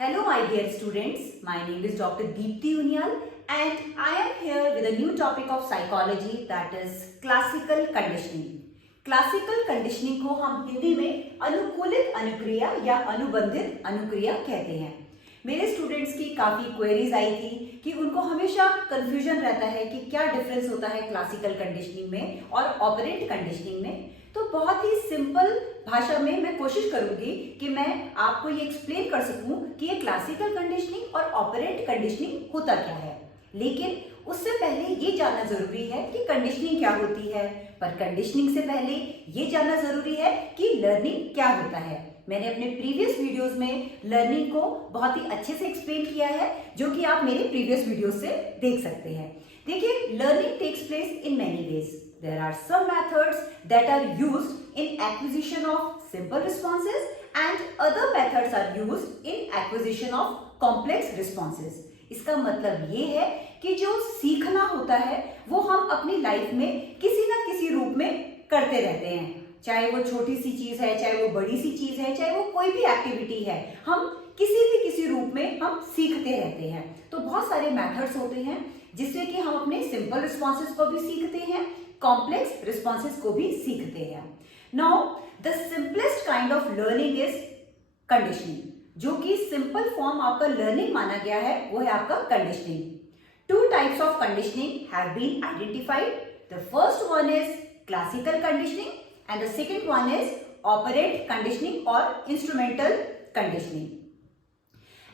Hello, my dear students. My name is Dr. Deepti Unyal and I am here with a new topic of psychology, that is classical conditioning. Classical conditioning को हम हिंदी में अनुकूलित अनुक्रिया या अनुबंधित अनुक्रिया कहते हैं। मेरे स्टूडेंट्स की काफ़ी क्वेरीज आई थी कि उनको हमेशा कंफ्यूजन रहता है कि क्या डिफरेंस होता है क्लासिकल कंडीशनिंग में और ऑपरेंट कंडीशनिंग में। तो बहुत ही सिंपल भाषा में मैं कोशिश करूंगी कि मैं आपको ये एक्सप्लेन कर सकूं कि ये क्लासिकल कंडीशनिंग और ऑपरेंट कंडीशनिंग होता क्या है। लेकिन उससे पहले ये जानना जरूरी है कि कंडीशनिंग क्या होती है, पर कंडीशनिंग से पहले ये जानना जरूरी है कि लर्निंग क्या होता है। मैंने अपने प्रीवियस वीडियोस में लर्निंग को बहुत ही अच्छे से एक्सप्लेन किया है, जो कि आप मेरे प्रीवियस वीडियोस से देख सकते हैं। देखिए, learning takes place in many ways. There are some methods that are used in acquisition of simple responses and other methods are used in acquisition of complex responses. इसका मतलब ये है कि जो सीखना होता है वो हम अपनी लाइफ में किसी ना किसी रूप में करते रहते हैं, चाहे वो छोटी सी चीज है, चाहे वो बड़ी सी चीज है, चाहे वो कोई भी एक्टिविटी है, हम किसी रूप में हम सीखते रहते हैं। तो बहुत सारे मेथड्स होते हैं जिससे कि हम अपने सिंपल रिस्पॉन्सेज को भी सीखते हैं, कॉम्प्लेक्स रिस्पॉन्सेज को भी सीखते हैं। Now the simplest kind of learning is conditioning, जो कि सिंपल फॉर्म आपका लर्निंग माना गया है, वो है आपका conditioning. Two types of conditioning have been identified. The first one is classical conditioning and the second one is operant conditioning or instrumental conditioning.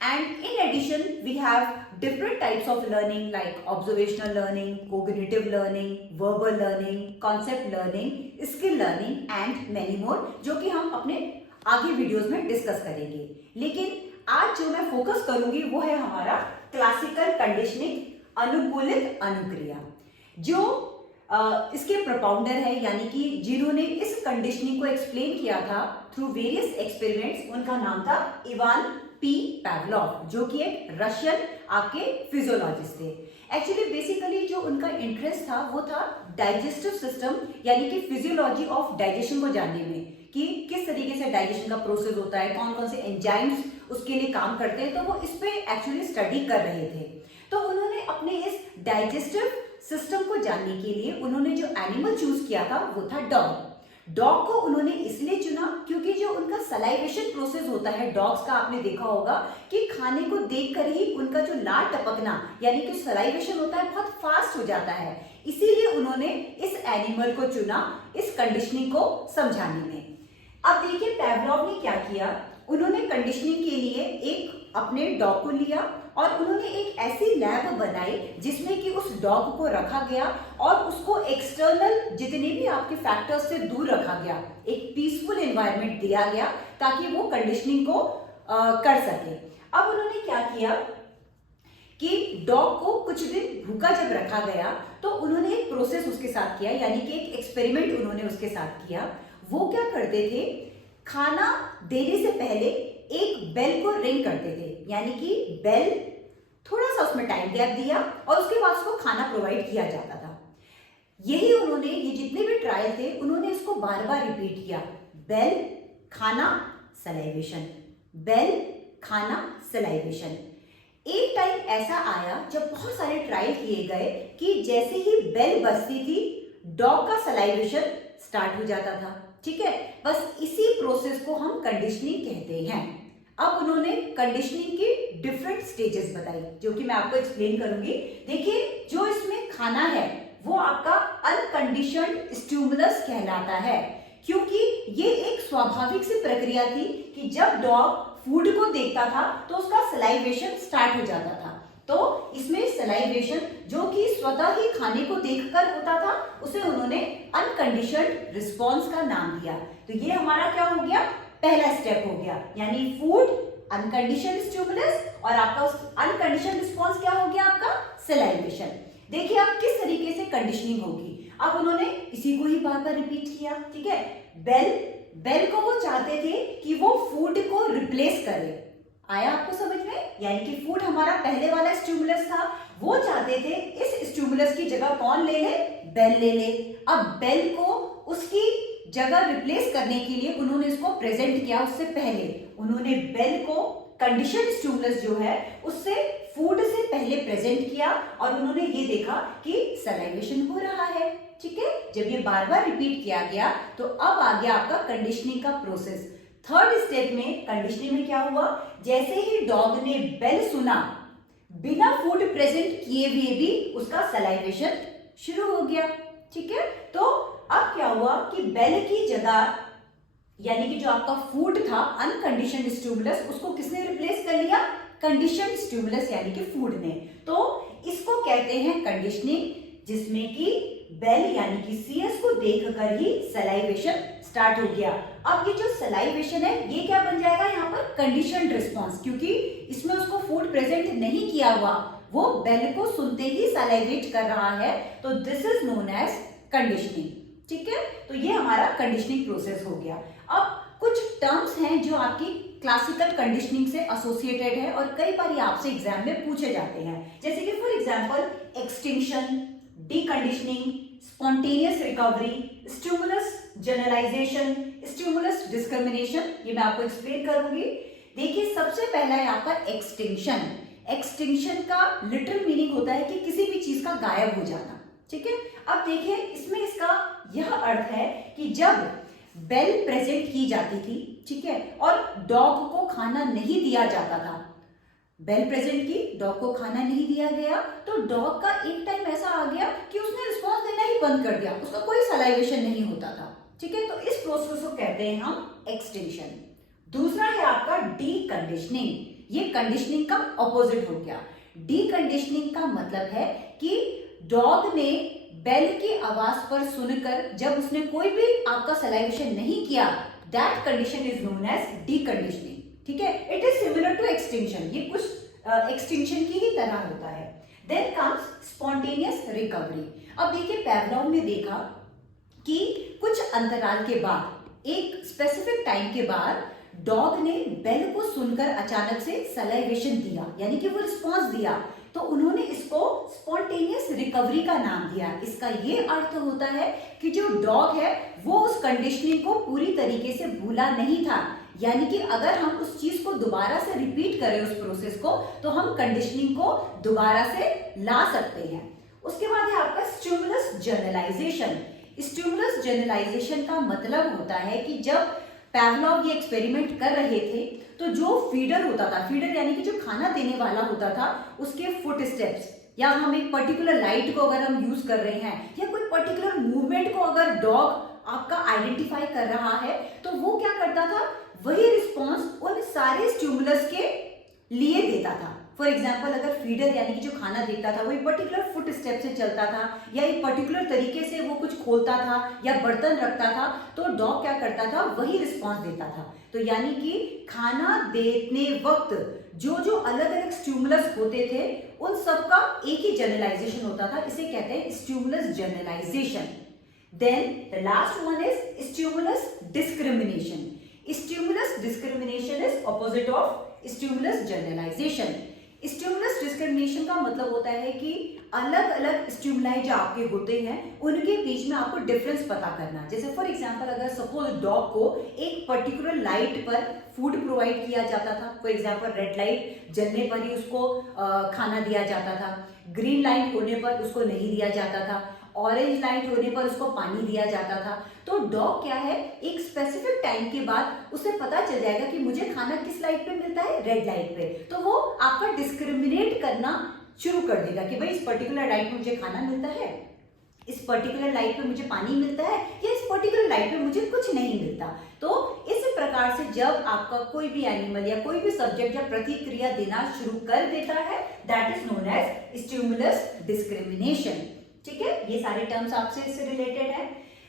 And in addition, we have different types of learning like observational learning, cognitive learning, verbal learning, concept learning, skill learning and many more, जो कि हम अपने आगे videos में discuss करेंगे। लेकिन आज जो मैं फोकस करूंगी वो है हमारा क्लासिकल कंडीशनिंग, अनुकूलित अनुक्रिया। जो इसके प्रोपाउंडर है, यानी कि जिन्होंने इस कंडीशनिंग को एक्सप्लेन किया था थ्रू वेरियस एक्सपेरिमेंट्स, उनका नाम था इवान पी पावलोव, जो कि एक रशियन आपके फिजियोलॉजिस्ट थे। एक्चुअली बेसिकली जो उनका इंटरेस्ट था वो था डाइजेस्टिव सिस्टम, यानी कि फिजियोलॉजी ऑफ डाइजेशन को जानने में कि किस तरीके से डाइजेशन का प्रोसेस होता है, कौन कौन से एंजाइम्स उसके लिए काम करते हैं। तो वो इस पे एक्चुअली स्टडी कर रहे थे। तो उन्होंने अपने इस डाइजेस्टिव सिस्टम को जानने के लिए उन्होंने जो एनिमल चूज किया था वो था डॉग। डॉग को उन्होंने इसलिए चुना क्योंकि जो उनका सलाइवेशन प्रोसेस होता है डॉग्स का, आपने देखा होगा कि खाने को देखकर ही उनका जो लार टपकना यानी कि सलाइवेशन होता है बहुत फास्ट हो जाता है। इसीलिए उन्होंने इस एनिमल को चुना इस कंडीशनिंग को समझाने में। अब देखिए पावलोव ने क्या किया, उन्होंने कंडीशनिंग के लिए एक अपने डॉग को लिया और उन्होंने एक ऐसी लैब बनाई जिसमें कि उस डॉग को रखा गया और उसको एक्सटर्नल जितने भी आपके फैक्टर्स से दूर रखा गया, एक पीसफुल एनवायरनमेंट दिया गया ताकि वो कंडीशनिंग को कर सके। अब उन्होंने क्या किया कि डॉग को कुछ दिन भूखा जब रखा गया तो उन्होंने एक प्रोसेस उसके साथ किया, यानी कि एक एक्सपेरिमेंट उन्होंने उसके साथ किया। वो क्या करते थे, खाना देने से पहले एक बेल को रिंग करते थे, यानी कि बेल थोड़ा सा उसमें टाइम गैप दिया और उसके बाद उसको खाना प्रोवाइड किया जाता था। यही उन्होंने, ये जितने भी ट्रायल थे उन्होंने इसको बार बार रिपीट किया, बेल खाना सलाइवेशन, बेल खाना सलाइवेशन। एक टाइम ऐसा आया जब बहुत सारे ट्रायल किए गए कि जैसे ही बेल बजती थी डॉग का सलाइवेशन स्टार्ट हो जाता था। ठीक है, बस इसी प्रोसेस को हम कंडीशनिंग कहते हैं। अब उन्होंने कंडीशनिंग की डिफरेंट स्टेजेस बताई, जो कि मैं आपको एक्सप्लेन करूंगी। देखिए, जो इसमें खाना है वो आपका अनकंडीशन्ड स्टिमुलस कहलाता है, क्योंकि ये एक स्वाभाविक सी प्रक्रिया थी कि जब डॉग फूड को देखता था तो उसका सलाइवेशन स्टार्ट हो जाता था। तो इसमें सलाइवेशन जो कि स्वतः ही खाने को देखकर होता था, उसे उन्होंने अनकंडीशन्ड रिस्पॉन्स का नाम दिया। तो ये हमारा क्या हो गया, पहला स्टेप हो गया, यानी फूड अनकंडीशन्ड स्टिमुलस और आपका अनकंडीशन्ड रिस्पॉन्स क्या हो गया, आपका सलाइवेशन। देखिए आप किस तरीके से कंडीशनिंग होगी। अब उन्होंने इसी को ही बार बार रिपीट किया। ठीक है, बेल को वो चाहते थे कि वो फूड को रिप्लेस करे। आया आपको समझ में, यानी कि फूड हमारा पहले वाला स्टिमुलस था, वो चाहते थे इस स्टिमुलस की जगह कौन ले ले, बेल ले ले। अब बेल को उसकी जगह रिप्लेस करने के लिए उन्होंने इसको प्रेजेंट किया। उससे पहले उन्होंने बेल को कंडीशन स्टिमुलस जो है उससे फूड से पहले प्रेजेंट किया और उन्होंने ये देखा कि सलाइवेशन हो रहा है। ठीक है, जब ये बार बार रिपीट किया गया तो अब आ गया आपका कंडीशनिंग का प्रोसेस। थर्ड स्टेप में कंडीशनिंग में क्या हुआ, जैसे ही डॉग ने बेल सुना, बिना फूड प्रेजेंट किए हुए भी उसका सलाइवेशन शुरू हो गया। ठीक है, तो अब क्या हुआ कि बेल की जगह यानी कि जो आपका फूड था अनकंडीशनड स्टिमुलस, उसको किसने रिप्लेस कर लिया, कंडीशनड स्टिमुलस यानी कि फूड ने। तो इसको कहते हैं कंडीशनिंग, जिसमें कि बेल यानी कि सीएस को देखकर ही सलाइवेशन स्टार्ट हो गया। अब ये जो सलाइवेशन है ये क्या बन जाएगा यहाँ पर, कंडीशनड रिस्पॉन्स, क्योंकि इसमें उसको फूड प्रेजेंट नहीं किया हुआ, वो बेल को सुनते ही सलाइवेट कर रहा है, तो this is known as conditioning. ठीक है, तो ये हमारा कंडीशनिंग प्रोसेस हो गया। अब कुछ टर्म्स हैं जो आपकी क्लासिकल कंडीशनिंग से एसोसिएटेड है और कई बार ये आपसे एग्जाम में पूछे जाते हैं, जैसे कि for example extinction, deconditioning, spontaneous recovery, stimulus generalisation, stimulus discrimination. ये मैं आपको एक्सप्लेन करूंगी। देखिए, सबसे पहला है आपका एक्सटिंक्शन। एक्सटिंक्शन का लिटरल मीनिंग होता है कि किसी भी चीज का गायब हो जाना। ठीक है, अब देखिए इसमें इसका यह अर्थ है कि जब बेल प्रेजेंट की जाती थी, ठीक है, और डॉग को खाना नहीं दिया जाता था, बेल प्रेजेंट की, डॉग को खाना नहीं दिया गया, तो डॉग का एक टाइम ऐसा आ गया कि उसने रिस्पॉन्स देना ही बंद कर दिया, उसका कोई सलाइवेशन नहीं होता था। ठीक है, तो इस प्रोसेस को कहते हैं हम एक्सटिंक्शन। दूसरा है आपका डीकंडीशनिंग। ये कंडीशनिंग का ऑपोजिट हो गया। डीकंडीशनिंग का मतलब है कि डॉग ने बेल की आवाज पर सुनकर जब उसने कोई भी आपका सलाइवेशन नहीं किया, that condition is known as deconditioning. ठीक है, it is similar to extinction, ये कुछ एक्सटिंक्शन की ही तरह होता है। Then comes spontaneous recovery. अब देखिए, पेवलोव ने देखा कि कुछ अंतराल के बाद, एक स्पेसिफिक टाइम के बाद, डॉग ने बेल को सुनकर अचानक से सलाइवेशन दिया, यानी कि वो रिस्पॉन्स दिया, तो उन्होंने इसको स्पॉन्टेनियस रिकवरी का नाम दिया। इसका ये अर्थ होता है कि जो डॉग है वो उस कंडीशनिंग को पूरी तरीके से भूला नहीं था, यानी कि अगर हम उस चीज को दोबारा से रिपीट करें उस प्रोसेस को, तो हम कंडीशनिंग को दोबारा से ला सकते हैं। उसके बाद है आपका स्टिमुलस जनरलाइजेशन। स्टिमुलस जनरलाइजेशन का मतलब होता है कि जब पेवलोव ये एक्सपेरिमेंट कर रहे थे, तो जो फीडर होता था, फीडर यानी कि जो खाना देने वाला होता था, उसके फुट स्टेप्स, या हम एक पर्टिकुलर लाइट को अगर हम यूज कर रहे हैं, या कोई पर्टिकुलर मूवमेंट को अगर डॉग आपका आइडेंटिफाई कर रहा है, तो वो क्या करता था, वही रिस्पॉन्स उन सारे स्टिमुलस के लिए देता था। फॉर एग्जाम्पल, अगर फीडर यानी कि जो खाना देता था वो एक पर्टिकुलर फुट स्टेप से चलता था, या एक पर्टिकुलर तरीके से वो कुछ खोलता था या बर्तन रखता था, तो डॉग क्या करता था, वही रिस्पॉन्स देता था। तो यानी कि खाना देने वक्त जो जो अलग अलग स्टिमुलस होते थे, उन सब का एक ही जनरलाइजेशन होता था, इसे कहते हैं stimulus generalisation. Then the last one is stimulus discrimination. Stimulus discrimination is opposite of stimulus generalisation. Stimulus discrimination का मतलब होता है कि अलग अलग स्टिमुलाई जो आपके होते हैं उनके बीच में आपको डिफरेंस पता करना। जैसे फॉर एग्जांपल, अगर सपोज डॉग को एक पर्टिकुलर लाइट पर फूड प्रोवाइड किया जाता था, फॉर एग्जांपल रेड लाइट जलने पर ही उसको खाना दिया जाता था, ग्रीन लाइट होने पर उसको नहीं दिया जाता था, ऑरेंज लाइट होने पर उसको पानी दिया जाता था, तो डॉग क्या है, एक स्पेसिफिक टाइम के बाद उसे पता चल जाएगा कि मुझे खाना किस लाइट पे मिलता है, रेड लाइट पे, तो वो आपका डिस्क्रिमिनेट करना शुरू कर देगा कि भाई इस पर्टिकुलर लाइट पे मुझे खाना मिलता है, इस पर्टिकुलर लाइट पे मुझे पानी मिलता है, या इस पर्टिकुलर लाइट पे मुझे कुछ नहीं मिलता। तो इस प्रकार से जब आपका कोई भी एनिमल या कोई भी सब्जेक्ट या प्रतिक्रिया देना शुरू कर देता है, that is known as stimulus discrimination. ठीक है, ये सारे टर्म्स आपसे इससे रिलेटेड है।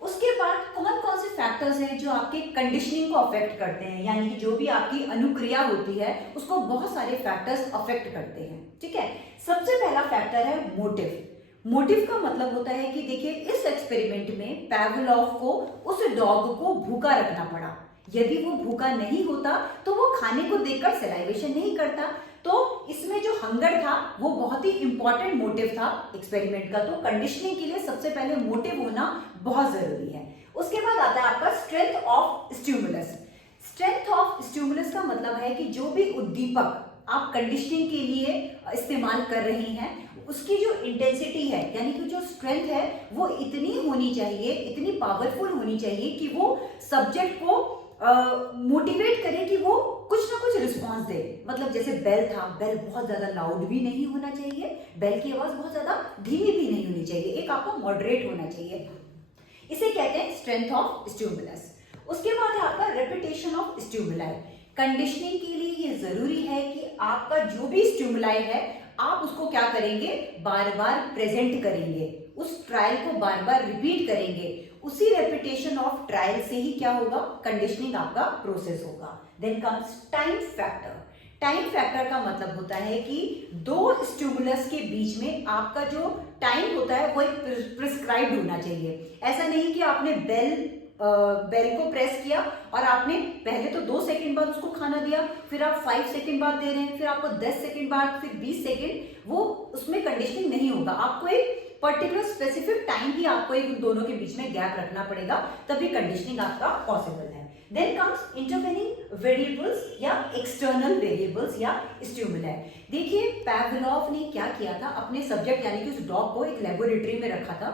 उसके बाद कौन कौन से फैक्टर्स हैं जो आपके कंडीशनिंग को अफेक्ट करते हैं, यानी कि जो भी आपकी अनुक्रिया होती है उसको बहुत सारे फैक्टर्स अफेक्ट करते हैं। ठीक है, सबसे पहला फैक्टर है मोटिव। मोटिव का मतलब होता है कि देखिए, इस एक्सपेरिमेंट में पेवलोव को उस डॉग को भूखा रखना पड़ा। यदि वो भूखा नहीं होता तो वो खाने को देखकर सलाइवेशन नहीं करता। तो इसमें जो हंगर था वो बहुत ही इंपॉर्टेंट मोटिव था एक्सपेरिमेंट का। तो कंडीशनिंग के लिए सबसे पहले मोटिव होना बहुत जरूरी है। उसके बाद आता है आपका strength of stimulus. Strength of stimulus का मतलब है कि जो भी उद्दीपक आप कंडीशनिंग के लिए इस्तेमाल कर रहे हैं उसकी जो इंटेंसिटी है यानी कि जो स्ट्रेंथ है वो इतनी होनी चाहिए, इतनी पावरफुल होनी चाहिए कि वो सब्जेक्ट को मोटिवेट करे कि वो कुछ ना कुछ रिस्पॉन्स दे। मतलब जैसे बेल था, बेल बहुत ज्यादा लाउड भी नहीं होना चाहिए, बेल की आवाज बहुत ज्यादा धीमी भी नहीं होनी चाहिए, एक आपका मॉडरेट होना चाहिए। इसे कहते हैं स्ट्रेंथ ऑफ स्टिमुलस। उसके बाद है आपका रेपिटेशन ऑफ स्टिमुलाई। कंडीशनिंग के लिए ये जरूरी है कि आपका जो भी स्टिमुलाई है आप उसको क्या करेंगे, बार बार प्रेजेंट करेंगे, उस ट्रायल को बार बार रिपीट करेंगे। उसी रेपिटेशन ऑफ ट्रायल से ही क्या होगा, कंडीशनिंग आपका प्रोसेस होगा। Then comes time factor. Time factor का मतलब होता है कि दो स्टिमुलस के बीच में आपका जो टाइम होता है वो एक प्रिस्क्राइब्ड होना चाहिए। ऐसा नहीं कि आपने बेल को प्रेस किया और आपने पहले तो 2 सेकंड बाद उसको खाना दिया, फिर आप 5 सेकंड बाद दे रहे हैं, फिर आपको 10 सेकंड बाद, फिर 20 सेकंड, वो उसमें कंडीशनिंग नहीं होगा। आपको एक पर्टिकुलर स्पेसिफिक टाइम ही आपको एक दोनों के बीच में गैप रखना पड़ेगा, तभी कंडीशनिंग आपका पॉसिबल है। देन कम्स इंटरवेनिंग वेरिएबल्स या एक्सटर्नल वेरिएबल्स या स्टिमुलाई। देखिए पैवलोव ने क्या किया था, अपने सब्जेक्ट यानी कि उस डॉग को एक लेबोरेटरी में रखा था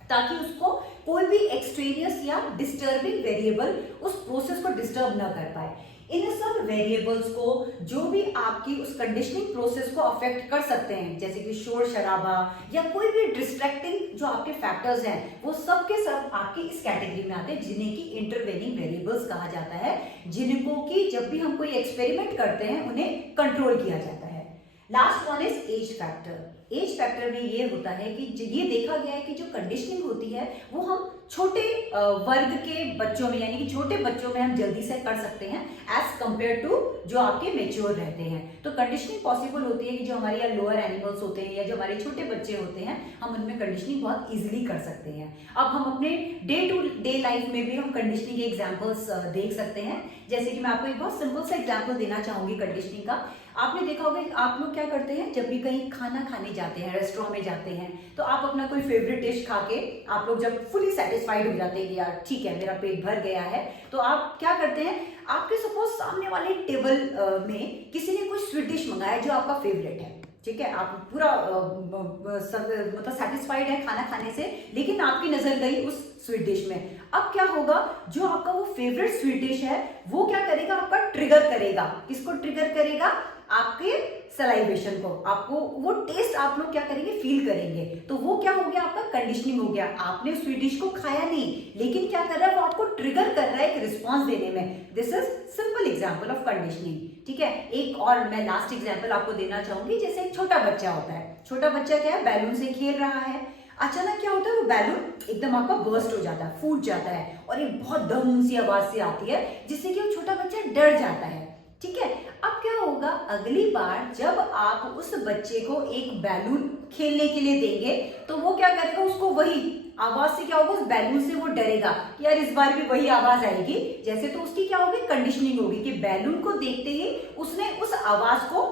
ताकि उसको कोई भी एक्सट्रेनियस या डिस्टर्बिंग वेरिएबल उस प्रोसेस को डिस्टर्ब ना कर पाए। इन सब वेरिएबल्स को जो भी आपकी उस कंडीशनिंग प्रोसेस को अफेक्ट कर सकते हैं, जैसे कि शोर शराबा या कोई भी डिस्ट्रैक्टिंग जो आपके फैक्टर्स हैं, वो सब के सब आपकी इस कैटेगरी में आते हैं जिन्हें की इंटरवेनिंग वेरिएबल्स कहा जाता है, जिनको कि जब भी हम कोई एक्सपेरिमेंट करते हैं उन्हें कंट्रोल किया जाता है। Last one is age factor. Age factor में ये होता है कि ये देखा गया है कि जो कंडीशनिंग होती है वो हम छोटे वर्ग के बच्चों में यानी कि छोटे बच्चों में हम जल्दी से कर सकते हैं एज कंपेयर टू जो आपके मेच्योर रहते हैं। तो कंडीशनिंग पॉसिबल होती है कि जो हमारे यहाँ लोअर एनिमल्स होते हैं या जो हमारे छोटे बच्चे होते हैं, हम उनमें कंडीशनिंग बहुत इजीली कर सकते हैं। अब हम अपने डे टू डे लाइफ में भी हम कंडीशनिंग के एग्जाम्पल्स देख सकते हैं। जैसे कि मैं आपको एक बहुत सिंपल सा एग्जाम्पल देना चाहूंगी कंडीशनिंग का। आपने देखा होगा आप लोग क्या करते हैं, जब भी कहीं खाना खाने जाते हैं, रेस्टोरेंट में जाते हैं, तो आप अपना कोई फेवरेट डिश खा के आप लोग जब फुली सेटिस्फाइड हो जाते हैं, यार ठीक है मेरा पेट भर गया है, तो आप क्या करते हैं, आपके सपोज सामने वाले टेबल में किसी ने कोई स्वीट डिश मंगाया जो आपका फेवरेट है, ठीक है, आप पूरा मतलब सेटिस्फाइड है खाना खाने से, लेकिन आपकी नजर गई उस स्वीट डिश में। अब क्या होगा, जो आपका वो फेवरेट स्वीट डिश है वो क्या करेगा, आपका ट्रिगर करेगा। किसको ट्रिगर करेगा, आपके सलाइवेशन को, आपको वो टेस्ट आप लोग क्या करेंगे, फील करेंगे। तो वो क्या हो गया, आपका कंडीशनिंग हो गया। आपने स्वीट डिश को खाया नहीं, लेकिन क्या कर रहा है, वो आपको ट्रिगर कर रहा है एक रिस्पॉन्स देने में। This is simple example of conditioning. ठीक है, एक और मैं लास्ट एग्जाम्पल आपको देना चाहूंगी। जैसे एक छोटा बच्चा होता है, छोटा बच्चा क्या है, बैलून से खेल रहा है, अचानक क्या होता है, वो बैलून एकदम आपका बर्स्ट हो जाता है, फूट जाता है और एक बहुत दम सी आवाज से आती है, जिससे कि वो छोटा बच्चा डर जाता है। ठीक है, अब क्या होगा, अगली बार जब आप उस बच्चे को एक बैलून खेलने के लिए देंगे तो वो क्या करेगा, उसको वही आवाज से क्या होगा, उस बैलून से वो डरेगा कि यार इस बार भी वही आवाज आएगी जैसे। तो उसकी क्या होगी, कंडीशनिंग होगी कि बैलून को देखते ही उसने उस आवाज को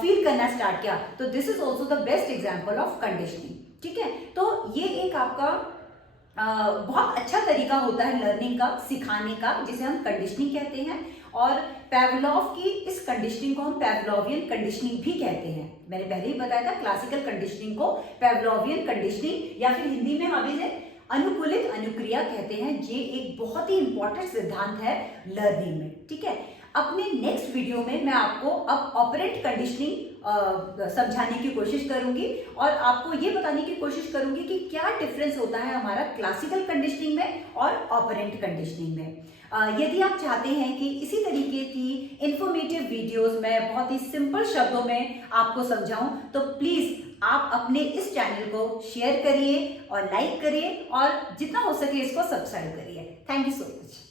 फील करना स्टार्ट किया। तो this is also the best example of conditioning. ठीक है, तो ये एक आपका बहुत अच्छा तरीका होता है लर्निंग का, सिखाने का, जिसे हम कंडीशनिंग कहते हैं। और पैवलोव की इस कंडीशनिंग को हम पैवलोवियन कंडीशनिंग भी कहते हैं। मैंने पहले ही बताया था, क्लासिकल कंडीशनिंग को पैवलोवियन कंडीशनिंग या फिर हिंदी में हम इसे अनुकूलित अनुक्रिया कहते हैं। ये एक बहुत ही इंपॉर्टेंट सिद्धांत है लर्निंग में। ठीक है, अपने नेक्स्ट वीडियो में मैं आपको अब ऑपरेंट कंडीशनिंग समझाने की कोशिश करूंगी और आपको ये बताने की कोशिश करूंगी कि क्या डिफरेंस होता है हमारा क्लासिकल कंडीशनिंग में और ऑपरेंट कंडीशनिंग में। यदि आप चाहते हैं कि इसी तरीके की इंफॉर्मेटिव वीडियोस मैं बहुत ही सिंपल शब्दों में आपको समझाऊं, तो प्लीज आप अपने इस चैनल को शेयर करिए और लाइक करिए और जितना हो सके इसको सब्सक्राइब करिए। Thank you so much.